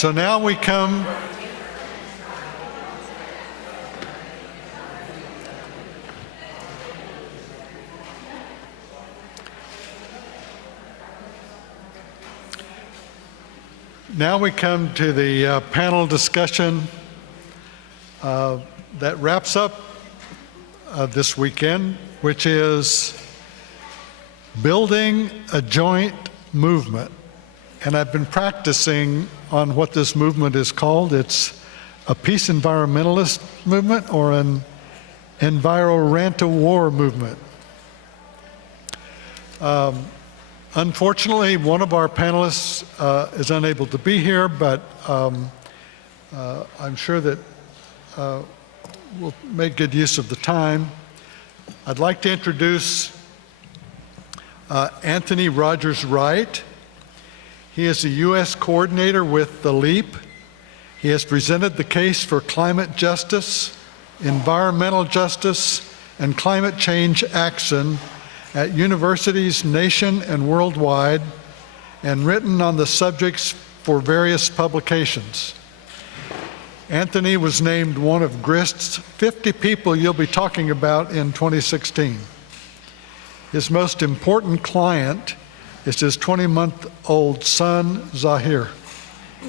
So now we come to the panel discussion that wraps up this weekend, which is building a joint movement. And I've been practicing on what this movement is called. It's a Peacenvironmentalist movement or an Envirantiwar movement. Unfortunately, one of our panelists is unable to be here, but I'm sure that we'll make good use of the time. I'd like to introduce Anthony Rogers-Wright. He is a U.S. coordinator with the LEAP. He has presented the case for climate justice, environmental justice, and climate change action at universities nation and worldwide, and written on the subjects for various publications. Anthony was named one of GRIST's 50 people you'll be talking about in 2016. His most important client is his 20-month-old son, Zahir,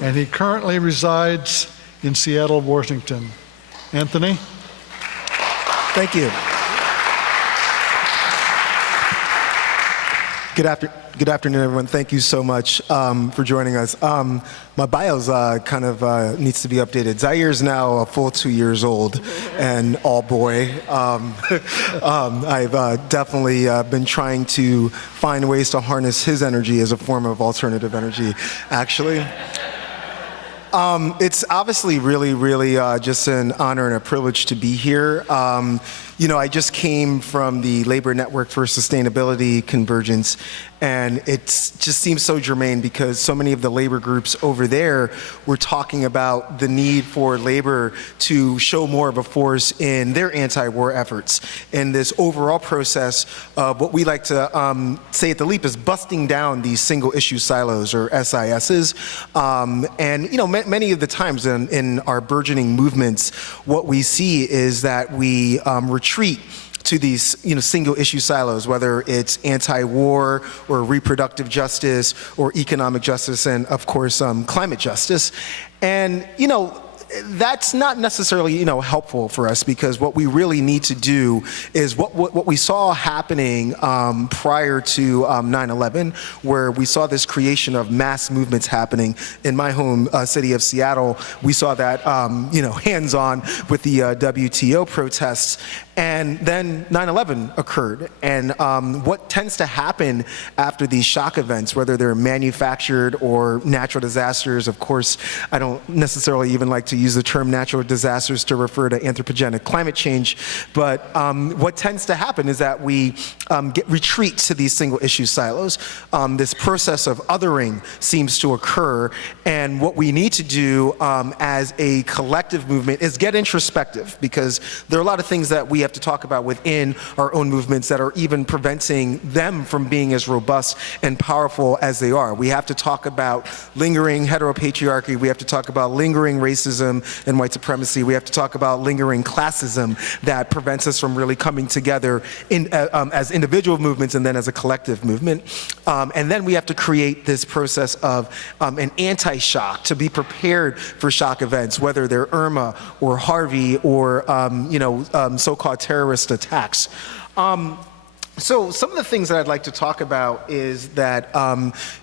and he currently resides in Seattle, Washington. Anthony? Thank you. Good afternoon, everyone. Thank you so much for joining us. My bio's kind of needs to be updated. Zahir's now a full 2 years old and all boy. I've definitely been trying to find ways to harness his energy as a form of alternative energy, actually. It's obviously really just an honor and a privilege to be here. You know, I just came from the Labor Network for Sustainability Convergence, and it just seems so germane because so many of the labor groups over there were talking about the need for labor to show more of a force in their anti-war efforts. And this overall process of what we like to say at the LEAP is busting down these single issue silos, or SISs. And you know, many of the times in our burgeoning movements, what we see is that we retreat to these, you know, single issue silos, whether it's anti-war or reproductive justice or economic justice and of course climate justice. And you know, that's not necessarily, you know, helpful for us, because what we really need to do is what we saw happening prior to 9/11, where we saw this creation of mass movements happening in my home city of Seattle. We saw that, you know, hands-on with the WTO protests. And then 9/11 occurred. And what tends to happen after these shock events, whether they're manufactured or natural disasters, of course, I don't necessarily even like to use the term natural disasters to refer to anthropogenic climate change, but what tends to happen is that we retreat to these single issue silos. This process of othering seems to occur, and what we need to do as a collective movement is get introspective, because there are a lot of things that we have to talk about within our own movements that are even preventing them from being as robust and powerful as they are. We have to talk about lingering heteropatriarchy. We have to talk about lingering racism and white supremacy. We have to talk about lingering classism that prevents us from really coming together as individual movements and then as a collective movement. And then we have to create this process of an anti-shock, to be prepared for shock events, whether they're Irma or Harvey or you know, so-called terrorist attacks. So some of the things that I'd like to talk about is that,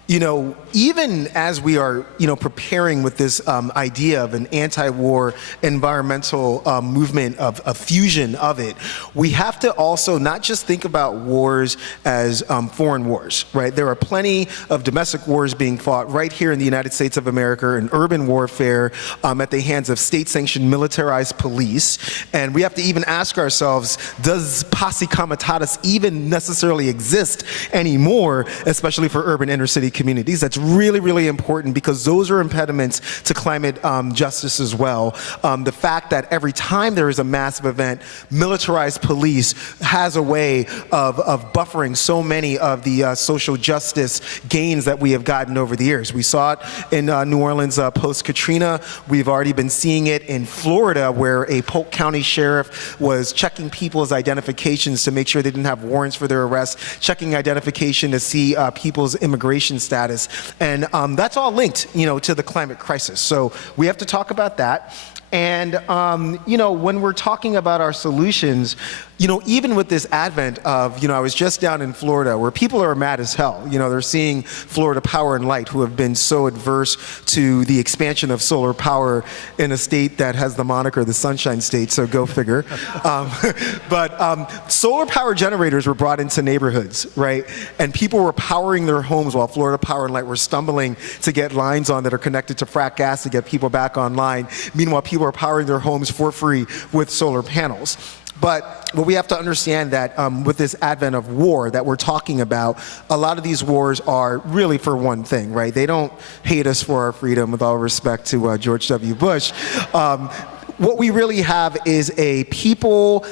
you know, even as we are, you know, preparing with this idea of an anti-war environmental movement, of a fusion of it, we have to also not just think about wars as foreign wars, right? There are plenty of domestic wars being fought right here in the United States of America, in urban warfare at the hands of state-sanctioned militarized police. And we have to even ask ourselves, does posse comitatus even necessarily exist anymore, especially for urban inner city communities. That's really, really important because those are impediments to climate justice as well. The fact that every time there is a massive event, militarized police has a way of buffering so many of the social justice gains that we have gotten over the years. We saw it in New Orleans post-Katrina. We've already been seeing it in Florida, where a Polk County sheriff was checking people's identifications to make sure they didn't have warrants for their arrest, checking identification to see people's immigration status. And that's all linked, to the climate crisis. So we have to talk about that. And, when we're talking about our solutions, even with this advent of, I was just down in Florida where people are mad as hell. They're seeing Florida Power and Light, who have been so adverse to the expansion of solar power in a state that has the moniker the Sunshine State, so go figure. But solar power generators were brought into neighborhoods, right? And people were powering their homes while Florida Power and Light were stumbling to get lines on that are connected to frack gas to get people back online. Meanwhile, people are powering their homes for free with solar panels. But we have to understand that with this advent of war that we're talking about, a lot of these wars are really for one thing, right? They don't hate us for our freedom, with all respect to George W. Bush. What we really have is a people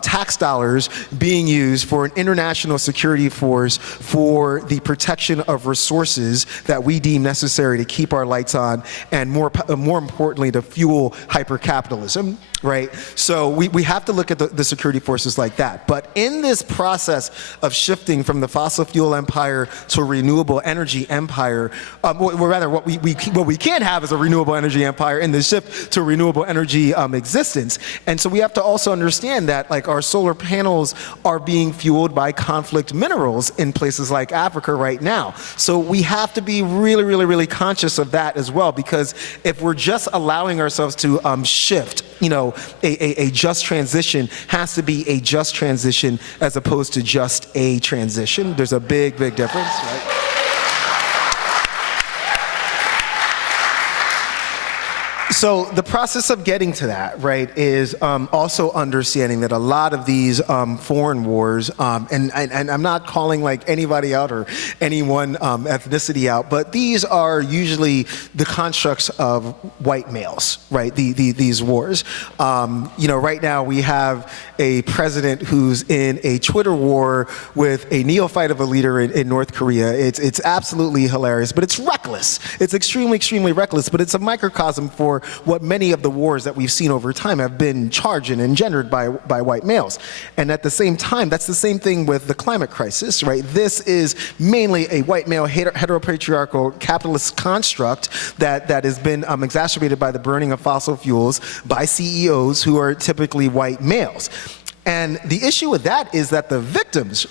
tax dollars being used for an international security force for the protection of resources that we deem necessary to keep our lights on, and more importantly, to fuel hypercapitalism, right? So we have to look at the security forces like that. But in this process of shifting from the fossil fuel empire to a renewable energy empire, or rather what we can't have is a renewable energy empire in the shift to renewable energy existence. And so we have to also understand that our solar panels are being fueled by conflict minerals in places like Africa right now. So we have to be really, really, really conscious of that as well, because if we're just allowing ourselves to shift, a just transition has to be a just transition as opposed to just a transition. There's a big, big difference, right? So the process of getting to that, right, is also understanding that a lot of these foreign wars, and I'm not calling anybody out or any one ethnicity out, but these are usually the constructs of white males, right? These wars. Right now we have a president who's in a Twitter war with a neophyte of a leader in North Korea. It's absolutely hilarious, but it's reckless. It's extremely, extremely reckless, but it's a microcosm for what many of the wars that we've seen over time have been charged and engendered by white males. And at the same time, that's the same thing with the climate crisis, right? This is mainly a white male heteropatriarchal capitalist construct that has been exacerbated by the burning of fossil fuels by CEOs who are typically white males. And the issue with that is that the victims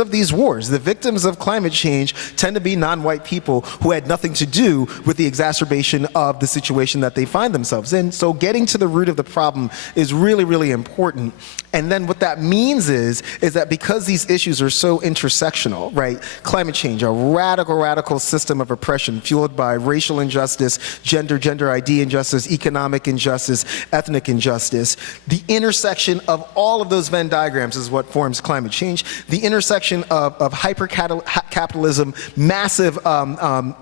of these wars, the victims of climate change, tend to be non-white people who had nothing to do with the exacerbation of the situation that they find themselves in. So getting to the root of the problem is really, really important. And then what that means is that because these issues are so intersectional, right? Climate change, a radical system of oppression fueled by racial injustice, gender ID injustice, economic injustice, ethnic injustice. The intersection of all of those Venn diagrams is what forms climate change. The intersection of hyper-capitalism, massive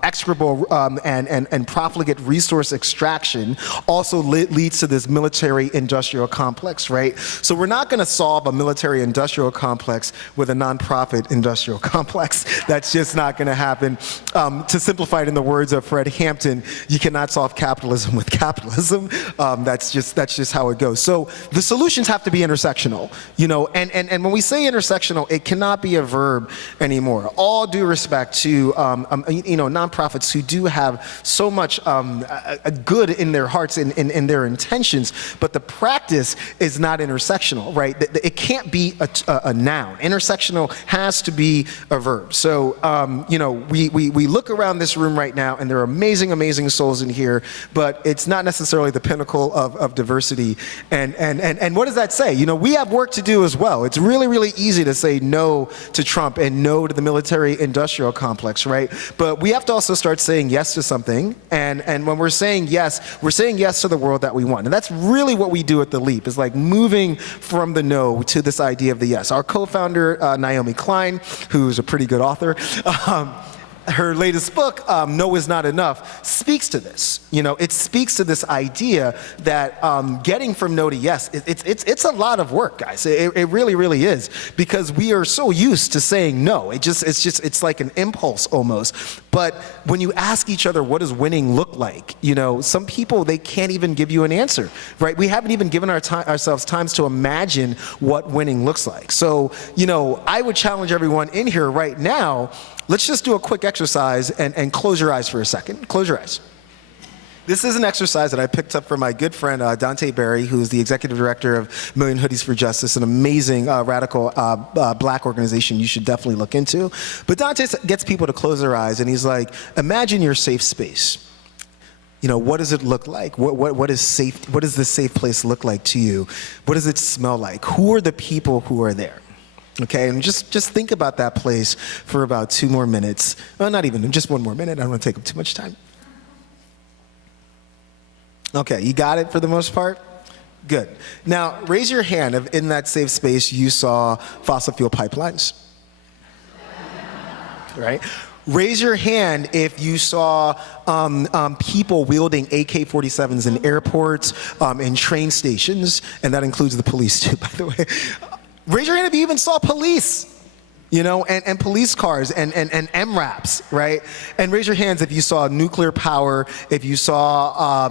execrable and profligate resource extraction also leads to this military-industrial complex, right? So we're not going to solve a military-industrial complex with a nonprofit industrial complex. That's just not going to happen. To simplify it in the words of Fred Hampton, you cannot solve capitalism with capitalism. That's just how it goes. So the solutions have to be intersectional, and when we say intersectional, it cannot be a verb anymore. All due respect to nonprofits who do have so much a good in their hearts and in their intentions, but the practice is not intersectional, right? It can't be a noun. Intersectional has to be a verb. So we look around this room right now, and there are amazing souls in here, but it's not necessarily the pinnacle of diversity. And what does that say? We have work to do as well. It's really, really easy to say no to Trump and no to the military-industrial complex, right? But we have to also start saying yes to something. And when we're saying yes to the world that we want. And that's really what we do at The Leap, is moving from the no to this idea of the yes. Our co-founder, Naomi Klein, who's a pretty good author, her latest book, No Is Not Enough, speaks to this. It speaks to this idea that getting from no to yes, it's a lot of work, guys. It really, really is, because we are so used to saying no. It's like an impulse almost. But when you ask each other, what does winning look like? Some people, they can't even give you an answer, right? We haven't even given ourselves times to imagine what winning looks like. So, I would challenge everyone in here right now, let's just do a quick exercise and close your eyes for a second. Close your eyes. This is an exercise that I picked up from my good friend Dante Berry, who's the executive director of Million Hoodies for Justice, an amazing radical black organization you should definitely look into. But Dante gets people to close their eyes, and he's like, imagine your safe space. What does it look like? What is safe? What does this safe place look like to you? What does it smell like? Who are the people who are there? Okay, and just think about that place for about 2 more minutes. Well, not even, just 1 more minute. I don't want to take up too much time. Okay, you got it for the most part? Good. Now, raise your hand if in that safe space you saw fossil fuel pipelines. Right? Raise your hand if you saw people wielding AK-47s in airports, in train stations, and that includes the police too, by the way. Raise your hand if you even saw police. And police cars and MRAPs, right? And raise your hands if you saw nuclear power, if you saw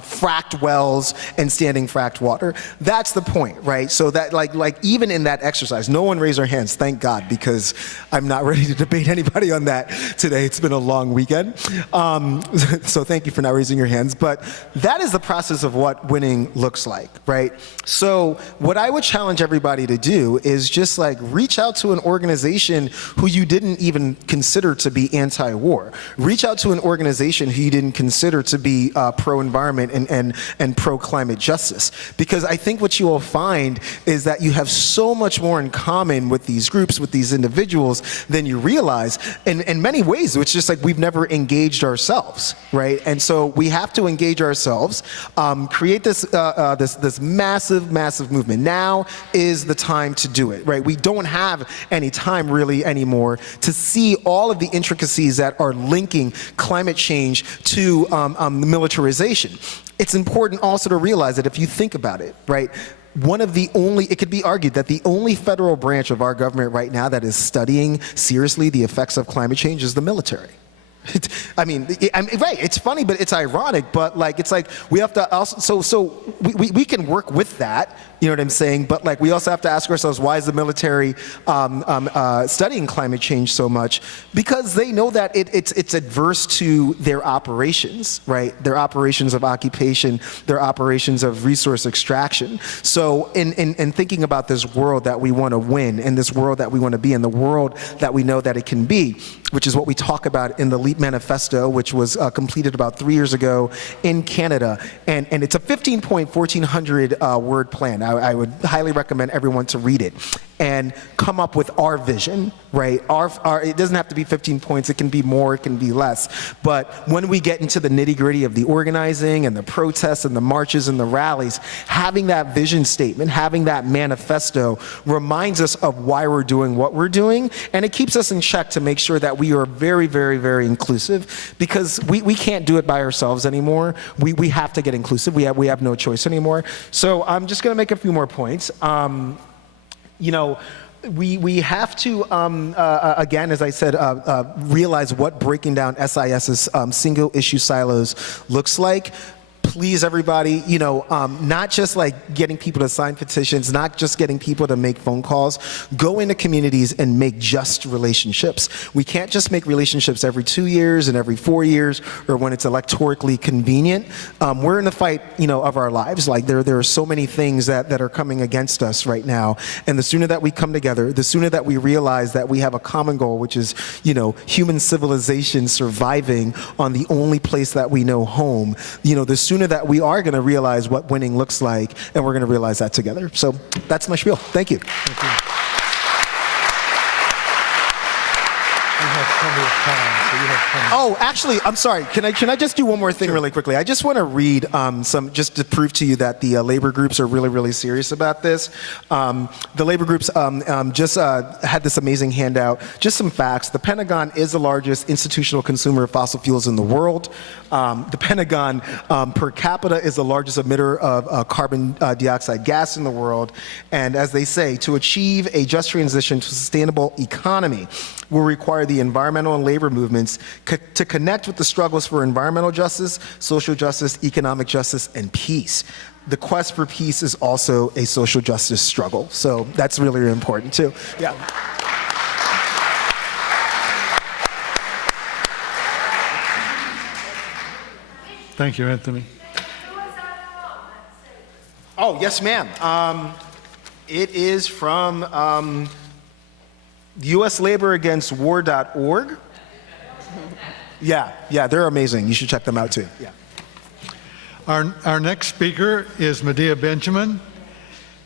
fracked wells and standing fracked water. That's the point, right? So that like even in that exercise, no one raised their hands, thank God, because I'm not ready to debate anybody on that today. It's been a long weekend. So thank you for not raising your hands. But that is the process of what winning looks like, right? So what I would challenge everybody to do is just reach out to an organization who you didn't even consider to be anti-war. Reach out to an organization who you didn't consider to be pro-environment and pro-climate justice. Because I think what you will find is that you have so much more in common with these groups, with these individuals, than you realize. In many ways, it's just like we've never engaged ourselves, right? And so we have to engage ourselves, create this massive movement. Now is the time to do it, right? We don't have any time really anymore to see all of the intricacies that are linking climate change to militarization. It's important also to realize that if you think about it, right, it could be argued that the only federal branch of our government right now that is studying seriously the effects of climate change is the military. Right, it's funny, but it's ironic, but it's like we have to also, so we can work with that, you know what I'm saying, but we also have to ask ourselves, why is the military studying climate change so much? Because they know that it's adverse to their operations, right? Their operations of occupation, their operations of resource extraction. So in thinking about this world that we want to win, and this world that we want to be in, the world that we know that it can be, which is what we talk about in the LEAP Manifesto, which was completed about 3 years ago in Canada. And it's a 1,400 word plan. I would highly recommend everyone to read it and come up with our vision, right? It doesn't have to be 15 points. It can be more, it can be less. But when we get into the nitty-gritty of the organizing and the protests and the marches and the rallies, having that vision statement, having that manifesto reminds us of why we're doing what we're doing, and it keeps us in check to make sure that we are very, very, very inclusive, because we can't do it by ourselves anymore. We have to get inclusive. We have no choice anymore. So I'm just going to make a few more points. We have to, again, as I said, realize what breaking down SIS's single issue silos looks like. Please, everybody, not just getting people to sign petitions, not just getting people to make phone calls. Go into communities and make just relationships. We can't just make relationships every 2 years and every 4 years, or when it's electorally convenient. We're in the fight, of our lives. There are so many things that are coming against us right now. And the sooner that we come together, the sooner that we realize that we have a common goal, which is, human civilization surviving on the only place that we know, home, the sooner that we are going to realize what winning looks like, and we're going to realize that together. So that's my spiel. Thank you. Thank you. We have plenty of time, so you have plenty. Oh, actually, I'm sorry. Can I just do one more thing really quickly? I just want to read some, just to prove to you that the labor groups are really, really serious about this. The labor groups just had this amazing handout. Just some facts. The Pentagon is the largest institutional consumer of fossil fuels in the world. The Pentagon per capita is the largest emitter of carbon dioxide gas in the world. And as they say, to achieve a just transition to a sustainable economy will require the environmental and labor movements to connect with the struggles for environmental justice, social justice, economic justice, and peace. The quest for peace is also a social justice struggle. So that's really, really important too. Yeah. Thank you, Anthony. Oh, yes, ma'am. It is from U.S. Labor Against War.org. Yeah, they're amazing. You should check them out too. Yeah. Our next speaker is Medea Benjamin.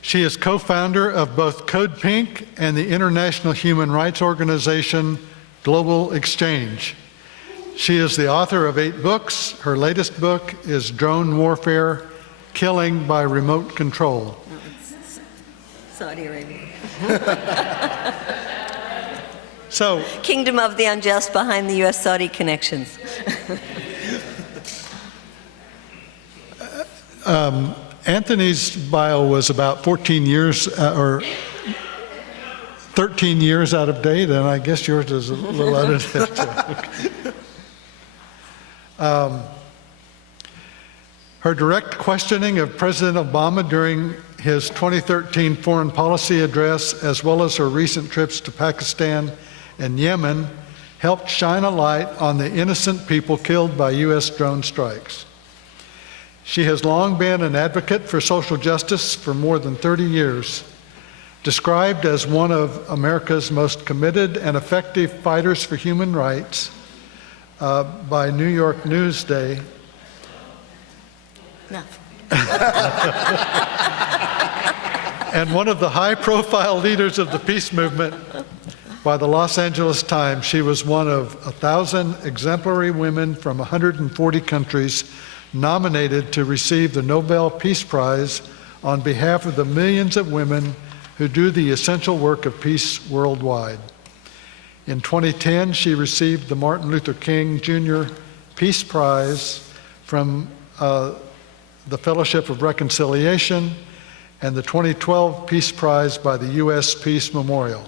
She is co-founder of both Code Pink and the international human rights organization Global Exchange. She is the author of 8 books. Her latest book is Drone Warfare, Killing by Remote Control. No, it's Saudi Arabia. So, Kingdom of the Unjust behind the U.S.-Saudi connections. Anthony's bio was about 14 years or 13 years out of date, and I guess yours is a little out of date too. Her direct questioning of President Obama during his 2013 foreign policy address, as well as her recent trips to Pakistan and Yemen, helped shine a light on the innocent people killed by U.S. drone strikes. She has long been an advocate for social justice for more than 30 years. Described as one of America's most committed and effective fighters for human rights by New York Newsday. No. And one of the high-profile leaders of the peace movement by the Los Angeles Times. She was one of 1,000 exemplary women from 140 countries nominated to receive the Nobel Peace Prize on behalf of the millions of women who do the essential work of peace worldwide. In 2010, she received the Martin Luther King Jr. Peace Prize from the Fellowship of Reconciliation and the 2012 Peace Prize by the U.S. Peace Memorial.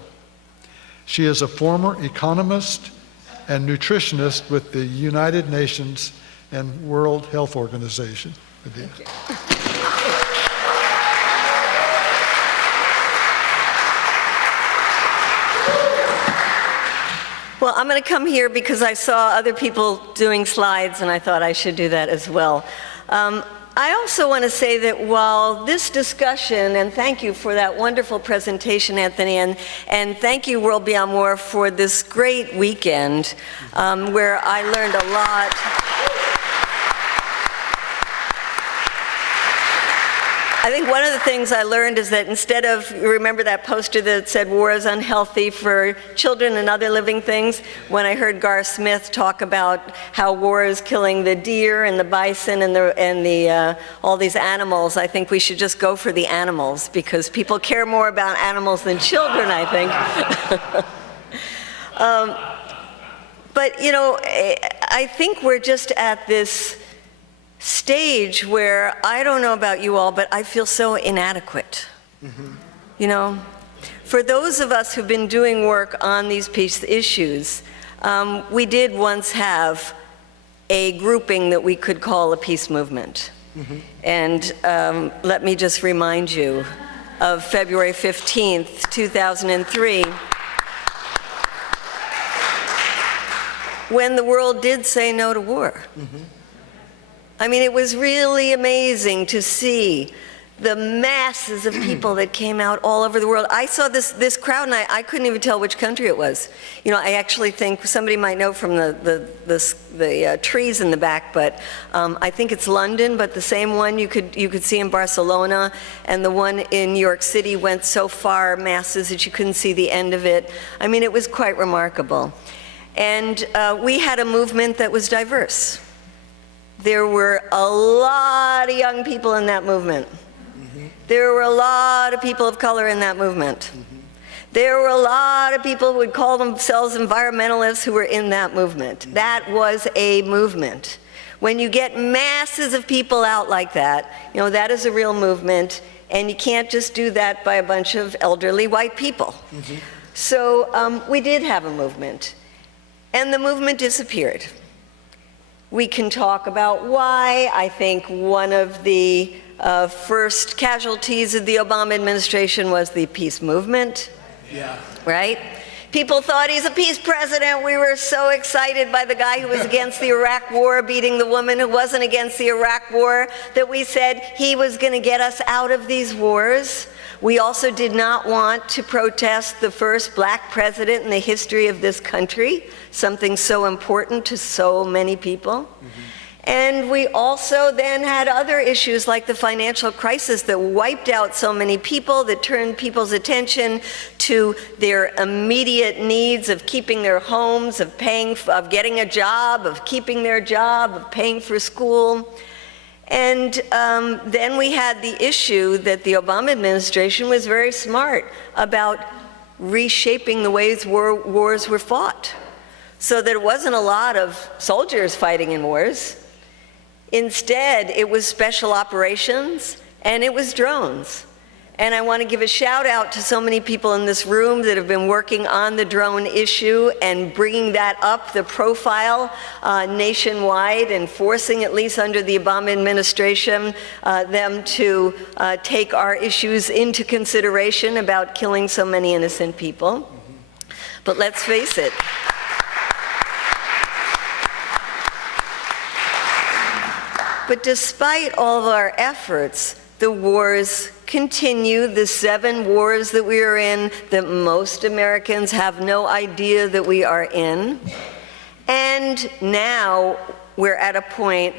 She is a former economist and nutritionist with the United Nations and World Health Organization. Medea. Thank you. Well, I'm going to come here because I saw other people doing slides, and I thought I should do that as well. I also want to say that while this discussion, and thank you for that wonderful presentation, Anthony, and thank you, World Beyond War, for this great weekend where I learned a lot. I think one of the things I learned is that instead of, remember that poster that said war is unhealthy for children and other living things? When I heard Gar Smith talk about how war is killing the deer and the bison and all these animals, I think we should just go for the animals, because people care more about animals than children, I think. But you know, I think we're just at this stage where I don't know about you all, but I feel so inadequate. Mm-hmm. You know, for those of us who've been doing work on these peace issues, we did once have a grouping that we could call a peace movement. Mm-hmm. And let me just remind you of February 15th, 2003, when the world did say no to war. Mm-hmm. I mean, it was really amazing to see the masses of people that came out all over the world. I saw this crowd, and I couldn't even tell which country it was. You know, I actually think somebody might know from the trees in the back, but I think it's London, but the same one you could see in Barcelona, and the one in New York City went so far, masses, that you couldn't see the end of it. I mean, it was quite remarkable. And we had a movement that was diverse. There were a lot of young people in that movement. There were a lot of people of color in that movement. There were a lot of people who would call themselves environmentalists who were in that movement. That was a movement. When you get masses of people out like that, you know, that is a real movement, and you can't just do that by a bunch of elderly white people. So we did have a movement, and the movement disappeared. We can talk about why. I think one of the first casualties of the Obama administration was the peace movement. Yeah. Right? People thought he's a peace president. We were so excited by the guy who was against the Iraq war beating the woman who wasn't against the Iraq war that we said he was going to get us out of these wars. We also did not want to protest the first black president in the history of this country, something so important to so many people. And we also then had other issues like the financial crisis that wiped out so many people, that turned people's attention to their immediate needs of keeping their homes, of getting a job, of keeping their job, of paying for school. And then we had the issue that the Obama administration was very smart about reshaping the ways wars were fought, so that it wasn't a lot of soldiers fighting in wars. Instead, it was special operations and it was drones. And I want to give a shout out to so many people in this room that have been working on the drone issue and bringing that up, the profile nationwide, and forcing, at least under the Obama administration, them to take our issues into consideration about killing so many innocent people. But let's face it. But despite all of our efforts, the wars continue, the 7 wars that we are in, that most Americans have no idea that we are in. And now we're at a point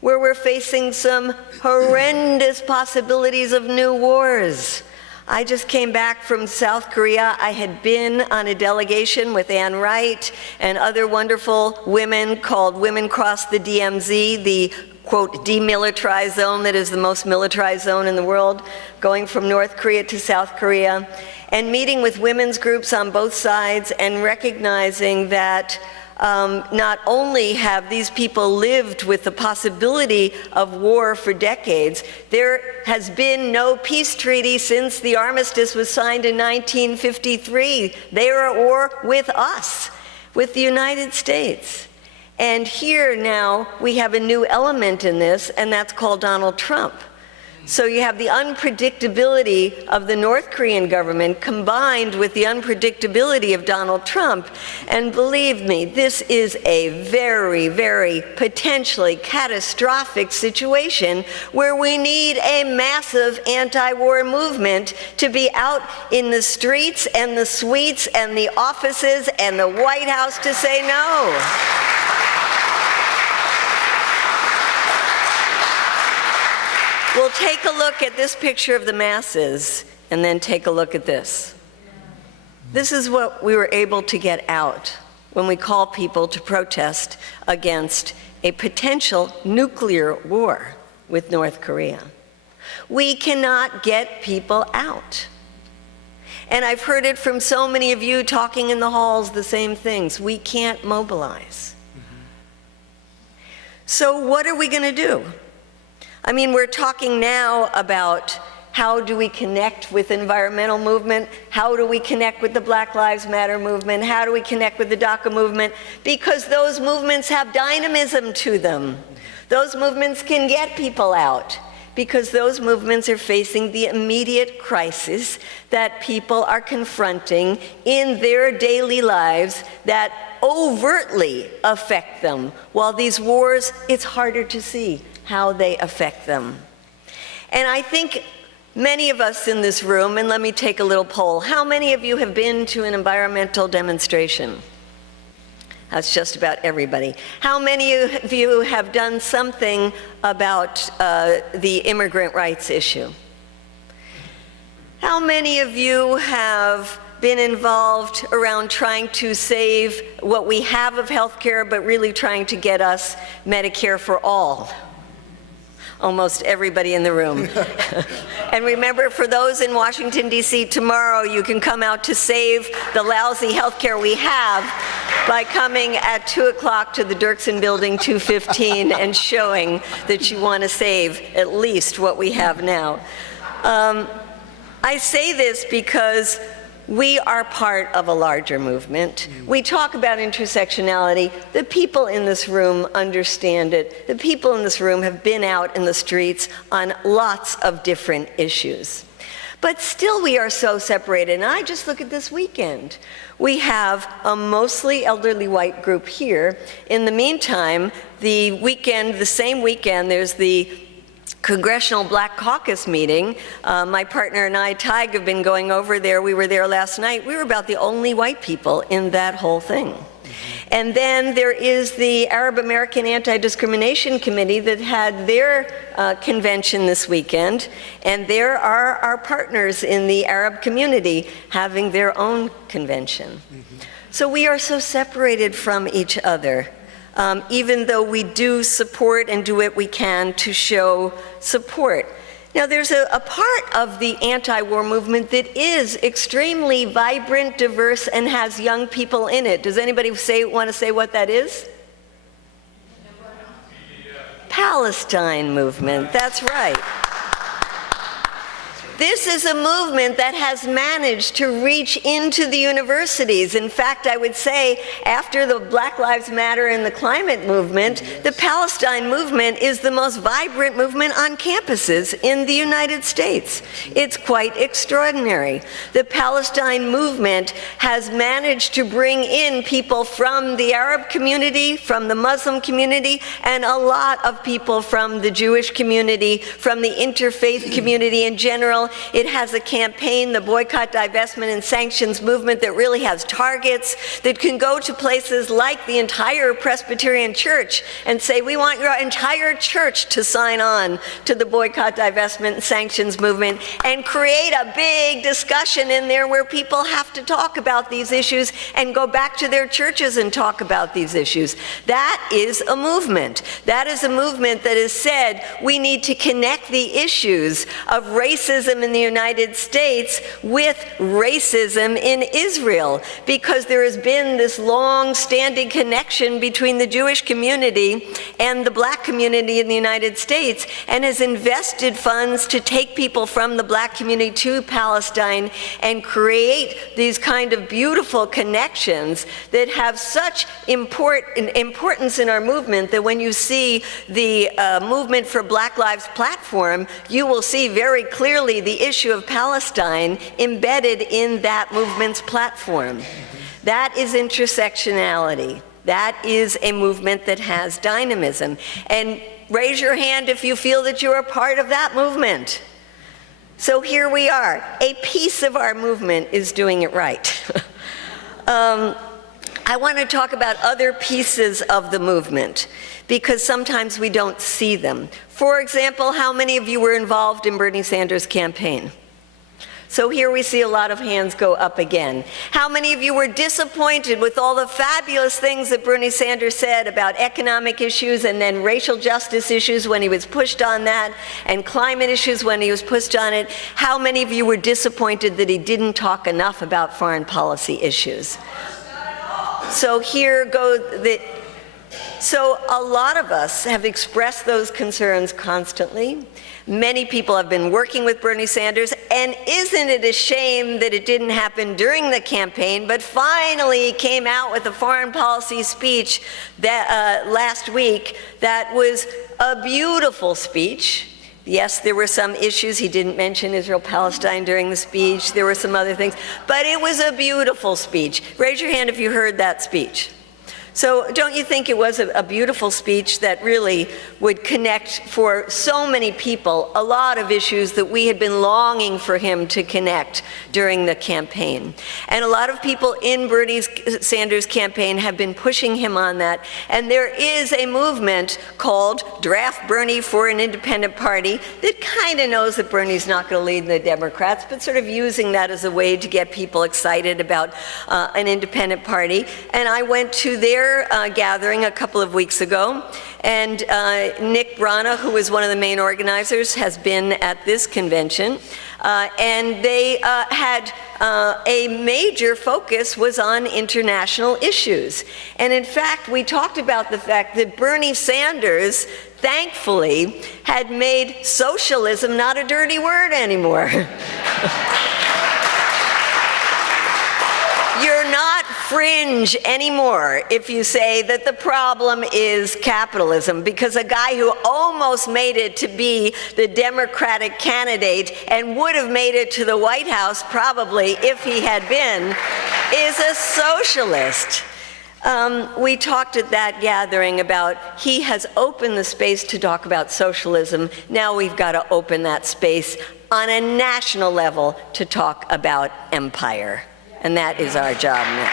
where we're facing some horrendous possibilities of new wars. I just came back from South Korea. I had been on a delegation with Ann Wright and other wonderful women called Women Cross the DMZ, the quote, demilitarized zone that is the most militarized zone in the world, going from North Korea to South Korea, and meeting with women's groups on both sides and recognizing that not only have these people lived with the possibility of war for decades, there has been no peace treaty since the armistice was signed in 1953. They are at war with us, with the United States. And here now we have a new element in this, and that's called Donald Trump. So you have the unpredictability of the North Korean government combined with the unpredictability of Donald Trump. And believe me, this is a very, very potentially catastrophic situation where we need a massive anti-war movement to be out in the streets and the suites and the offices and the White House to say no. We'll take a look at this picture of the masses and then take a look at this. This is what we were able to get out when we call people to protest against a potential nuclear war with North Korea. We cannot get people out. And I've heard it from so many of you talking in the halls, the same things. We can't mobilize. So what are we going to do? I mean, we're talking now about how do we connect with environmental movement? How do we connect with the Black Lives Matter movement? How do we connect with the DACA movement? Because those movements have dynamism to them. Those movements can get people out because those movements are facing the immediate crisis that people are confronting in their daily lives that overtly affect them. While these wars, it's harder to see how they affect them. And I think many of us in this room, and let me take a little poll, how many of you have been to an environmental demonstration? That's just about everybody. How many of you have done something about the immigrant rights issue? How many of you have been involved around trying to save what we have of healthcare, but really trying to get us Medicare for all. Almost everybody in the room. And remember, for those in Washington, D.C., tomorrow you can come out to save the lousy healthcare we have by coming at 2 o'clock to the Dirksen Building, 215, and showing that you want to save at least what we have now. I say this because we are part of a larger movement. We talk about intersectionality. The people in this room understand it. The people in this room have been out in the streets on lots of different issues. But still we are so separated. And I just look at this weekend. We have a mostly elderly white group here. In the meantime, the same weekend, there's the Congressional Black Caucus meeting. My partner and I, Tig, have been going over there. We were there last night. We were about the only white people in that whole thing. And then there is the Arab American Anti-Discrimination Committee that had their convention this weekend, and there are our partners in the Arab community having their own convention. So we are so separated from each other. Even though we do support and do what we can to show support. Now, there's a part of the anti-war movement that is extremely vibrant, diverse, and has young people in it. Does anybody want to say what that is? Palestine movement, that's right. This is a movement that has managed to reach into the universities. In fact, I would say after the Black Lives Matter and the climate movement, the Palestine movement is the most vibrant movement on campuses in the United States. It's quite extraordinary. The Palestine movement has managed to bring in people from the Arab community, from the Muslim community, and a lot of people from the Jewish community, from the interfaith community in general. It has a campaign, the Boycott, Divestment, and Sanctions movement, that really has targets that can go to places like the entire Presbyterian Church and say, we want your entire church to sign on to the Boycott, Divestment, and Sanctions movement, and create a big discussion in there where people have to talk about these issues and go back to their churches and talk about these issues. That is a movement. That is a movement that has said we need to connect the issues of racism in the United States with racism in Israel, because there has been this long-standing connection between the Jewish community and the black community in the United States, and has invested funds to take people from the black community to Palestine and create these kind of beautiful connections that have such importance in our movement that when you see the Movement for Black Lives platform, you will see very clearly the issue of Palestine embedded in that movement's platform. That is intersectionality. That is a movement that has dynamism. And raise your hand if you feel that you're a part of that movement. So here we are. A piece of our movement is doing it right. I want to talk about other pieces of the movement, because sometimes we don't see them. For example, how many of you were involved in Bernie Sanders' campaign? So here we see a lot of hands go up again. How many of you were disappointed with all the fabulous things that Bernie Sanders said about economic issues and then racial justice issues when he was pushed on that, and climate issues when he was pushed on it? How many of you were disappointed that he didn't talk enough about foreign policy issues? So here go the... So a lot of us have expressed those concerns constantly. Many people have been working with Bernie Sanders, and isn't it a shame that it didn't happen during the campaign, but finally came out with a foreign policy speech that last week that was a beautiful speech. Yes, there were some issues. He didn't mention Israel-Palestine during the speech. There were some other things, but it was a beautiful speech. Raise your hand if you heard that speech. So don't you think it was a beautiful speech that really would connect for so many people a lot of issues that we had been longing for him to connect during the campaign? And a lot of people in Bernie Sanders' campaign have been pushing him on that. And there is a movement called Draft Bernie for an Independent Party that kind of knows that Bernie's not going to lead the Democrats, but sort of using that as a way to get people excited about an independent party. And I went to their gathering a couple of weeks ago, and Nick Brana, who is one of the main organizers, has been at this convention, and they had a major focus was on international issues. And in fact, we talked about the fact that Bernie Sanders, thankfully, had made socialism not a dirty word anymore. You're not fringe anymore if you say that the problem is capitalism, because a guy who almost made it to be the Democratic candidate and would have made it to the White House probably if he had been, is a socialist. We talked at that gathering about he has opened the space to talk about socialism. Now we've got to open that space on a national level to talk about empire. And that is our job now.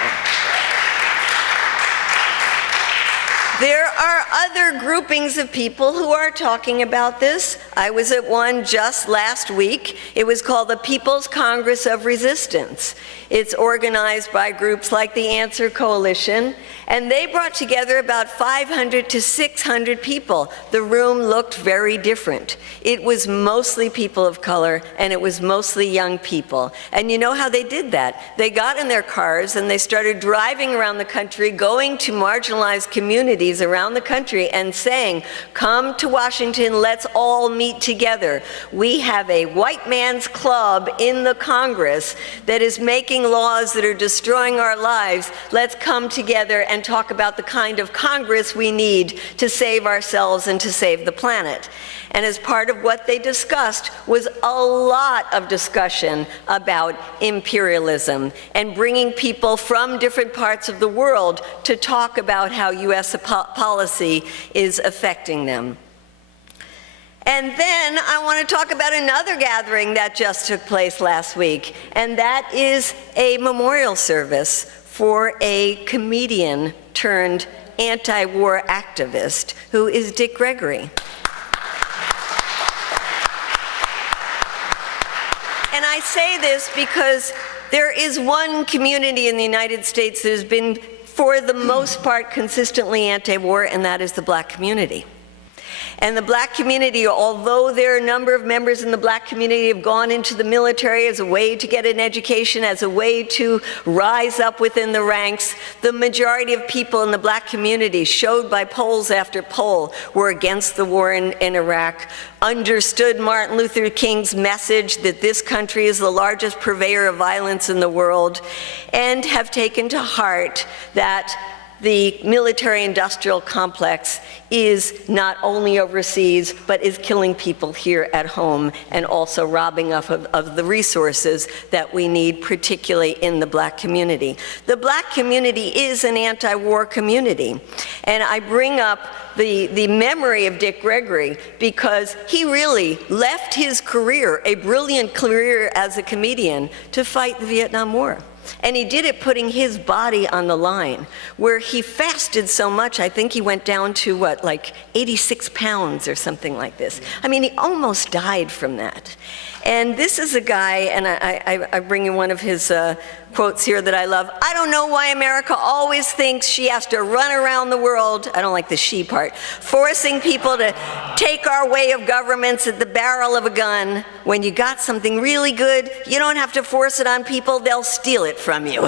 There are other groupings of people who are talking about this. I was at one just last week. It was called the People's Congress of Resistance. It's organized by groups like the Answer Coalition, and they brought together about 500 to 600 people. The room looked very different. It was mostly people of color, and it was mostly young people. And you know how they did that? They got in their cars and they started driving around the country, going to marginalized communities around the country and saying, come to Washington, let's all meet together. We have a white man's club in the Congress that is making laws that are destroying our lives. Let's come together and talk about the kind of Congress we need to save ourselves and to save the planet. And as part of what they discussed was a lot of discussion about imperialism and bringing people from different parts of the world to talk about how U.S. policy is affecting them. And then I want to talk about another gathering that just took place last week, and that is a memorial service for a comedian turned anti-war activist who is Dick Gregory. And I say this because there is one community in the United States that has been, for the most part, consistently anti-war, and that is the black community. And the black community, although there are a number of members in the black community have gone into the military as a way to get an education, as a way to rise up within the ranks, the majority of people in the black community, showed by polls after poll, were against the war in Iraq, understood Martin Luther King's message that this country is the largest purveyor of violence in the world, and have taken to heart that the military-industrial complex is not only overseas, but is killing people here at home and also robbing us of the resources that we need, particularly in the black community. The black community is an anti-war community. And I bring up the memory of Dick Gregory because he really left his career, a brilliant career as a comedian, to fight the Vietnam War. And he did it putting his body on the line, where he fasted so much, I think he went down to, what, like 86 pounds or something like this. I mean, he almost died from that. And this is a guy, and I bring you one of his quotes here that I love. I don't know why America always thinks she has to run around the world, I don't like the she part, forcing people to take our way of governments at the barrel of a gun. When you got something really good, you don't have to force it on people, they'll steal it from you.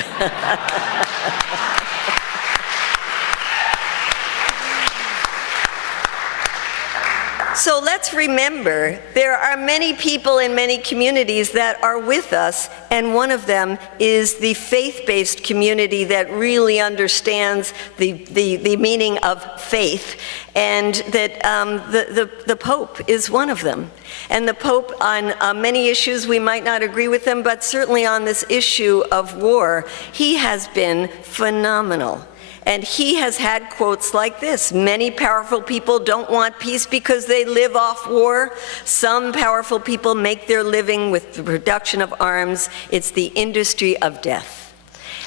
So let's remember, there are many people in many communities that are with us, and one of them is the faith-based community that really understands the meaning of faith and that the Pope is one of them. And the Pope, on many issues, we might not agree with him, but certainly on this issue of war, he has been phenomenal. And he has had quotes like this: many powerful people don't want peace because they live off war. Some powerful people make their living with the production of arms. It's the industry of death.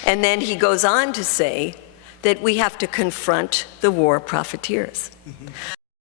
And then he goes on to say that we have to confront the war profiteers.